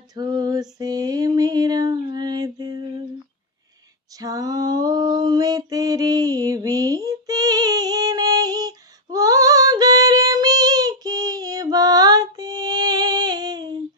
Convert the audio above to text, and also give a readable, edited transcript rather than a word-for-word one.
हाथों से मेरा दिल। छाँव में तेरी बीती नहीं वो गर्मी की बातें,